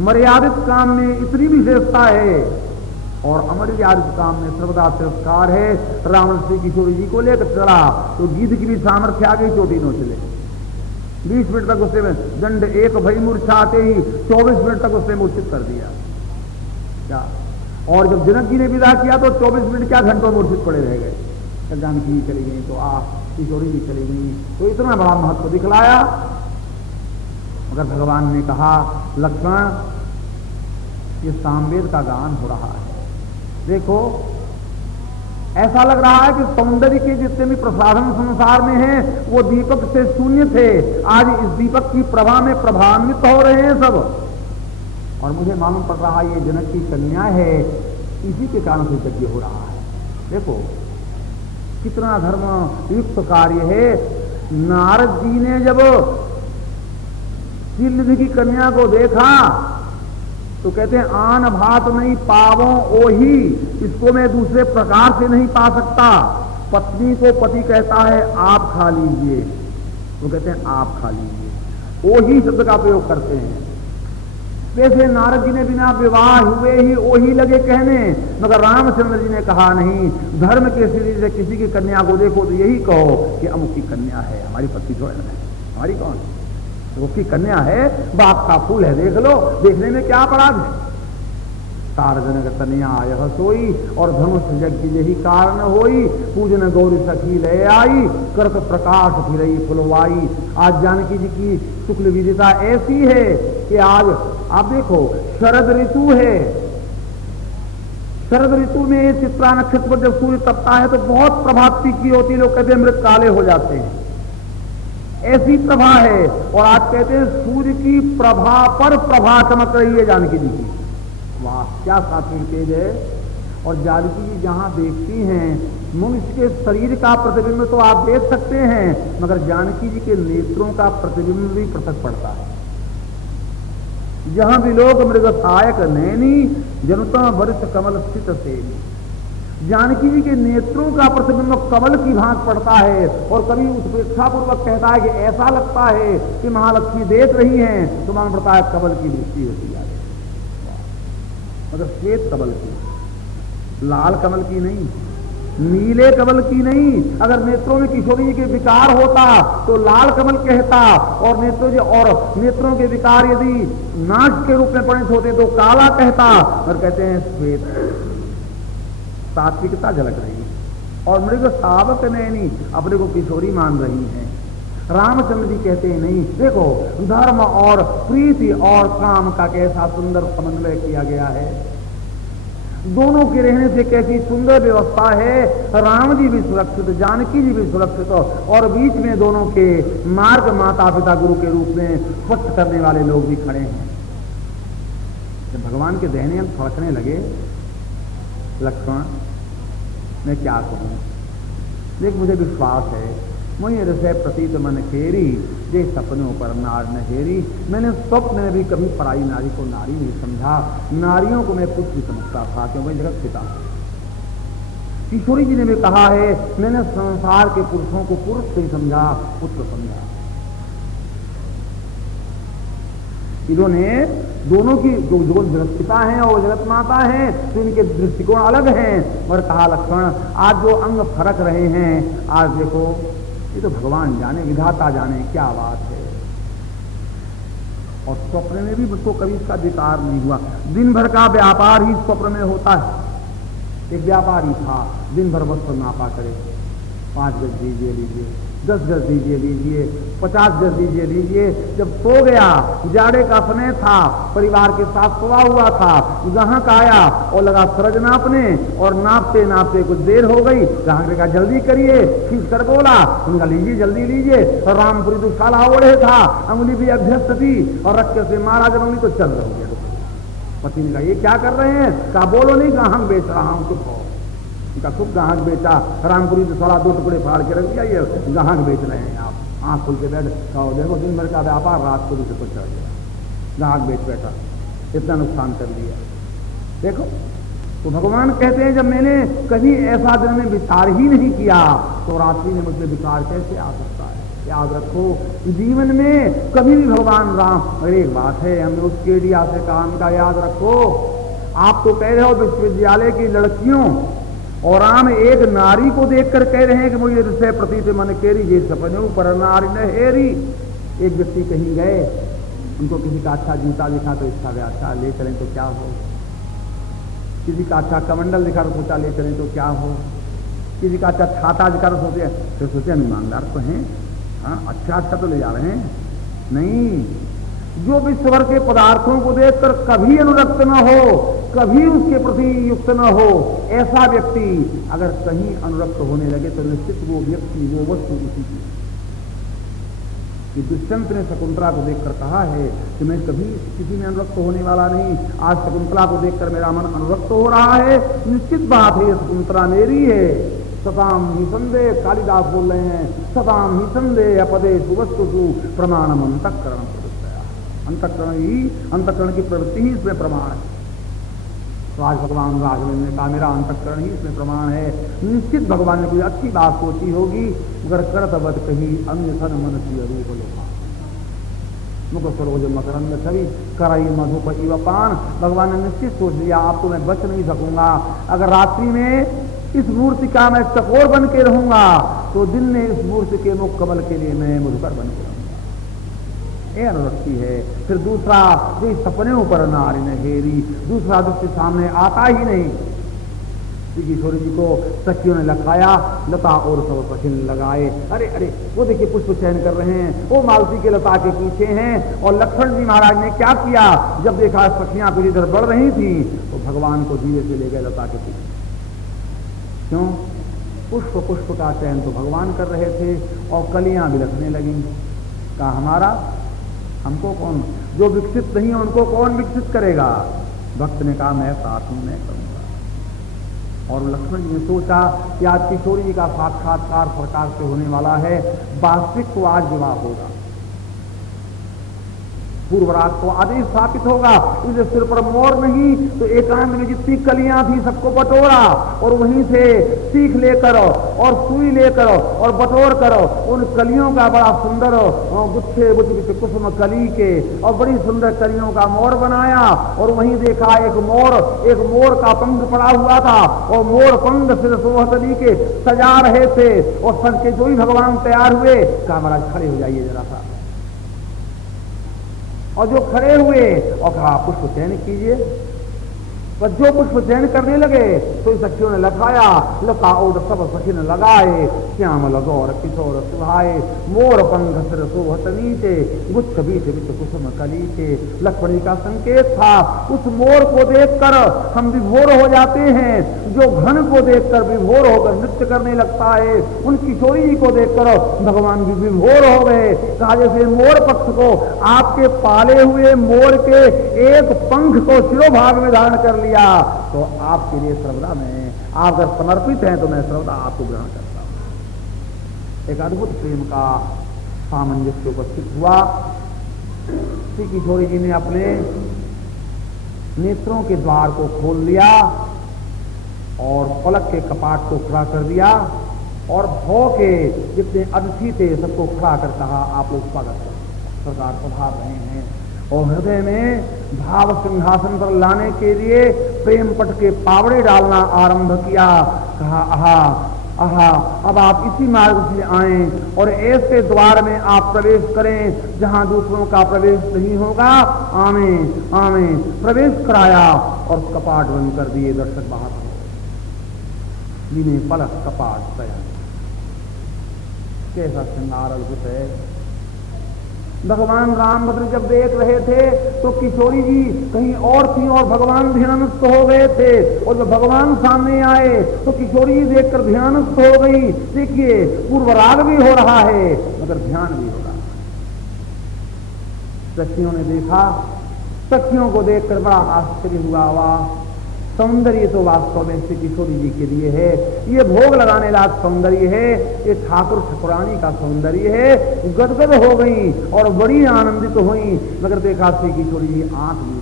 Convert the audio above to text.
मर्यादित काम में इतनी विशेषता है और अमर्यादित काम में सर्वदा तिरस्कार है। रावण श्री किशोरी जी को लेकर चला तो गिद्ध की भी सामर्थ्य आ गई, चोटी नोच ले। 20 मिनट तक उससे दंड एक भई मूर्छा आते ही 24 मिनट तक उसने मूर्छित कर दिया क्या। और जब जनक जी ने विदा किया तो 24 मिनट क्या घंटों मूर्छित पड़े रह गए। जानकी जी चली गई तो किशोरी जी चली गई, तो इतना बड़ा महत्व दिखलाया। मगर भगवान ने कहा लक्ष्मण ये सामवेद का गान हो रहा है। देखो ऐसा लग रहा है कि सौंदर्य के जितने भी प्रसाधन संसार में हैं वो दीपक से शून्य थे, आज इस दीपक की प्रभा में प्रभान्वित हो रहे हैं सब। और मुझे मालूम पड़ रहा है ये जनक की कन्या है, इसी के कारण से यज्ञ हो रहा है। देखो कितना धर्म युक्त कार्य है। नारद जी ने जब शीलनिधि की कन्या को देखा तो कहते हैं आन भात नहीं पावो ओही, इसको मैं दूसरे प्रकार से नहीं पा सकता। पत्नी को पति कहता है आप खा लीजिए, वो कहते हैं आप खा लीजिए, ओही शब्द का प्रयोग करते हैं। वैसे नारद जी ने बिना विवाह हुए ही ओही लगे कहने, मगर रामचंद्र जी ने कहा नहीं, धर्म के सिरे से किसी की कन्या को देखो तो यही कहो कि अमुक की कन्या है, हमारी पत्नी थोड़ा है, हमारी कौन है, उसकी कन्या है, बाप का फूल है, देख लो, देखने में क्या अपराध है। तारजनक तनया यह सोई और धनुष यज्ञ यही कारण होई, पूजन गौरी सखी ले आई, करत प्रकाश फिरई फुलवाई। आज जानकी जी की शुक्ल विदिता ऐसी है कि आज आप देखो शरद ऋतु है, शरद ऋतु में चित्रा नक्षत्र पर जब सूर्य तपता है तो बहुत प्रभात की होती, लोग कहते हैं मृत काले हो जाते हैं, ऐसी प्रभा है। और आज कहते हैं सूर्य की प्रभा पर प्रभा चमक रही है जानकी जी की, वाह क्या सात्विक तेज है। और जानकी जी जहां देखती हैं मनुष्य के शरीर का प्रतिबिंब तो आप देख सकते हैं, मगर जानकी जी के नेत्रों का प्रतिबिंब भी पृथक पड़ता है। जहां भी लोग मृग सहायक नैनी जनता वरिष्ठ कमल स्थित सेनी, जानकी जी के नेत्रों का प्रतिबिंब कमल की भांत पड़ता है। और कभी उत्प्रेक्षा पूर्वक कहता है कि ऐसा लगता है कि महालक्ष्मी देख रही हैं, तो मालूम पड़ता है कमल की दृष्टि होती है, मतलब श्वेत कमल की, लाल कमल की नहीं, नीले कमल की नहीं। अगर नेत्रों में किशोरी जी के विकार होता तो लाल कमल कहता, और नेत्रों के विकार यदि नाक के रूप में परिणत होते तो काला कहता, और कहते हैं श्वेत, सात्विकता झलक रही है। और मृग सावक नैनी अपने को किशोरी मान रही है। रामचंद्र जी कहते हैं नहीं, देखो धर्म और प्रीति और काम का कैसा सुंदर समन्वय किया गया है, दोनों के रहने से कैसी सुंदर व्यवस्था है। राम जी भी सुरक्षित, जानकी जी भी सुरक्षित, और बीच में दोनों के मार्ग माता पिता गुरु के रूप में स्पष्ट करने वाले लोग भी खड़े हैं। जब भगवान के दहने अंग फड़कने लगे, लक्ष्मण मैं क्या कहूं, देख मुझे विश्वास है, मुझे हृदय प्रतीत मन खेरी, जे सपनों पर नार न हेरी। मैंने स्वप्न में भी कभी पराई नारी को नारी नहीं समझा, नारियों को मैं पुत्र समझता था, क्योंकि मैं जगत पिता हूं। किशोरी जी ने भी कहा है, मैंने संसार के पुरुषों को पुरुष नहीं समझा, पुत्र समझा। इन्होंने दोनों की जो जगत पिता हैं और जगत माता हैं, तो इनके दृष्टिकोण अलग हैं। और कहा लक्ष्मण आज जो अंग फरक रहे हैं, आज देखो ये तो भगवान जाने, विधाता जाने क्या बात है। और स्वप्न में भी मुझको कभी इसका विकार नहीं हुआ। दिन भर का व्यापार ही स्वप्न में होता है। एक व्यापारी था, दिन भर वस्त्र नापा करे, 5 गज दीजिए लीजिए, 10 गज दीजिए लीजिए, 50 गज दीजिए लीजिए। जब सो गया, जाड़े का समय था, परिवार के साथ सोया हुआ था, ग्राहक आया और लगा सरज नापने, और नापते नापते कुछ देर हो गई। ग्राहक ने कहा जल्दी करिए, खींच कर बोला, उनका लीजिए जल्दी लीजिए। और रामपुरी दुशाला ओढ़े था, अंगुली भी अभ्यस्त थी, और रख से मारा जब अंगुली तो चल रहा हो गया। पति ने कहा ये क्या कर रहे हैं, कहा बोलो नहीं, ग्राहक बेच रहा हूं, चुप हो। उनका खूब ग्राहक बेचा, रामपुरी तो 2 टुकड़े फाड़ के रख दिया, ये ग्राहक बेच रहे हैं आप, आंख खुल के बैठ, देखो दिन भर का व्यापार रात को दूसरे को चढ़ गया, ग्राहक बेच बैठा, इतना नुकसान कर लिया। देखो तो भगवान कहते हैं जब मैंने कभी ऐसा दिन में विचार ही नहीं किया, तो रात्रि में मुझे विचार कैसे आ सकता है। याद रखो जीवन में कभी भी भगवान राम, अरे एक बात है, हमने उस केडिया से कहा, उनका याद रखो, आप तो कह रहे हो विश्वविद्यालय की लड़कियों, और राम एक नारी को देखकर कह रहे हैं कि मुझे से प्रतीत मन केरी जे सपने पर नारी न हेरी। एक व्यक्ति कहीं गए, उनको किसी का अच्छा जूता दिखा तो इच्छा गया, अच्छा ले चलें तो क्या हो, किसी का अच्छा कमंडल दिखा तो सोचा ले चलें तो क्या हो, किसी का अच्छा छाता दिखा तो सोचे, फिर सोचे हम ईमानदार तो हैं, हाँ अच्छा अच्छा तो ले जा रहे हैं। नहीं, जो विश्वर के पदार्थों को देखकर कभी अनुरक्त न हो, कभी उसके प्रति युक्त न हो, ऐसा व्यक्ति अगर कहीं अनुरक्त होने लगे तो निश्चित वो व्यक्ति, वो वस्तु उसी की। कि दुष्यंत ने शकुंतला को देखकर कहा है कि मैं कभी किसी में अनुरक्त होने वाला नहीं, आज शकुंतला को देखकर मेरा मन अनुरक्त हो रहा है, निश्चित बात है शकुंतला मेरी है। सताम ही संदेह, कालिदास बोल रहे हैं, सताम ही संदेह अपदे सुवस्तु प्रमाणम अंतःकरण प्रवृत्तया। अंतःकरण ही, अंतःकरण की प्रवृत्ति ही इसमें प्रमाण है। राज भगवान राघवेंद्र ने कहा मेरा अंतःकरण ही इसमें प्रमाण है। निश्चित भगवान ने कोई अच्छी बात सोची होगी, मगर करतवत कही अन्य सन मन की रूप लोका मुख सरोज मकरंद छवि करई मधुप इव पान। भगवान ने निश्चित सोच लिया आप तो मैं बच नहीं सकूंगा, अगर रात्रि में इस मूर्ति का मैं चकोर बन के रहूंगा तो दिन में इस मूर्ति के मुख कमल के लिए मैं मधुकर बन के रहूंगा। ये अनुरक्ति है। फिर दूसरा, कोई सपने ऊपर नारी ने घेरी, दूसरा दृष्टि सामने आता ही नहीं। श्री किशोरी जी को सखियों ने लखाया, लता और सब सखिन लगाए। अरे अरे वो देखिए पुष्प चयन कर रहे हैं, वो मालती के लता के पीछे हैं। और लक्ष्मण जी महाराज ने क्या किया, जब देखा सखियां कुछ इधर बढ़ रही थी तो भगवान को धीरे से ले गए लता के पीछे। क्यों? पुष्प पुष्प का चयन तो भगवान कर रहे थे और कलियां भी रखने लगी। कहा हमारा, हमको कौन, जो विकसित नहीं है उनको कौन विकसित करेगा। भक्त ने कहा मैं साथ हूं, मैं करूंगा। और लक्ष्मण जी ने सोचा कि आज किशोरी जी का साक्षात्कार सरकार से होने वाला है, वास्तविक तो आज विवाह होगा, पूर्वराग को आदेश स्थापित होगा। इसे सिर पर मोर नहीं तो एकांत में जितनी कलियां थी सबको बटोरा और वहीं से सीख लेकर और सुई लेकर और बटोर कर उन कलियों का बड़ा सुंदर गुच्छे गुच्छे कुसुम कली के और बड़ी सुंदर कलियों का मोर बनाया। और वहीं देखा एक मोर का पंख पड़ा हुआ था और मोर पंख सिर सोहतली के सजा रहे थे। और सज के जो ही भगवान तैयार हुए, कहा महाराज खड़े हो जाइए जरा सा। और जो खड़े हुए और कहा पुष्प चयन कीजिए। पर जो पुष्प चयन करने लगे तो सखियों ने लखाया, लता और सब सखी ने लगाए। श्याम लगौर किशोर सुहाए, मोर पंख सिर सोहत नीचे, गुच्छ बीच बीच कुसुम कलीचे। लक्ष्मण जी का संकेत था, उस मोर को देखकर हम विभोर हो जाते हैं, जो घन को देखकर विभोर होकर नृत्य करने लगता है, उन किशोरी जी को देखकर भगवान भी विभोर हो गए। कहा जैसे मोर पक्ष को आपके पाले हुए मोर के एक पंख को शिरोभाग में धारण कर लिया तो आपके लिए सर्वदा में, आप अगर समर्पित हैं तो मैं सर्वदा आपको ग्रहण करता हूं। एक अद्भुत प्रेम का सामंजस्य उपस्थित हुआ। श्री किशोरी जी ने अपने नेत्रों के द्वार को खोल दिया और पलक के कपाट को खड़ा कर दिया और भौ के जितने अतिथि थे सबको खड़ा कर कहा आप लोग स्वागत करें, सरकार पधार रहे हैं। और हृदय में भाव सिंहासन पर लाने के लिए प्रेम पट के पावड़े डालना आरंभ किया। कहा आहा आहा, अब आप इसी मार्ग से आए और ऐसे द्वार में आप प्रवेश करें जहां दूसरों का प्रवेश नहीं होगा। आमे आमे प्रवेश कराया और कपाट बंद कर दिए। दर्शक बाहर जिन्हें पलक कपाट तैयार। कैसा श्रृंगार अद्भुत है। भगवान रामभद्र जब देख रहे थे तो किशोरी जी कहीं और थी और भगवान ध्यानस्थ हो गए थे। और जब भगवान सामने आए तो किशोरी जी देखकर ध्यानस्थ हो गई। देखिए पूर्वराग भी हो रहा है मगर ध्यान भी हो रहा है। सखियों ने देखा, सखियों को देखकर बड़ा आश्चर्य हुआ। वाह, सौंदर्य तो वास्तव में श्री किशोरी जी के लिए है। ये भोग लगाने लायक सौंदर्य है, ये ठाकुर ठाकुरानी का सौंदर्य है। गदगद हो गई और बड़ी आनंदित हुई। मगर देखा श्री किशोरी जी आंख भी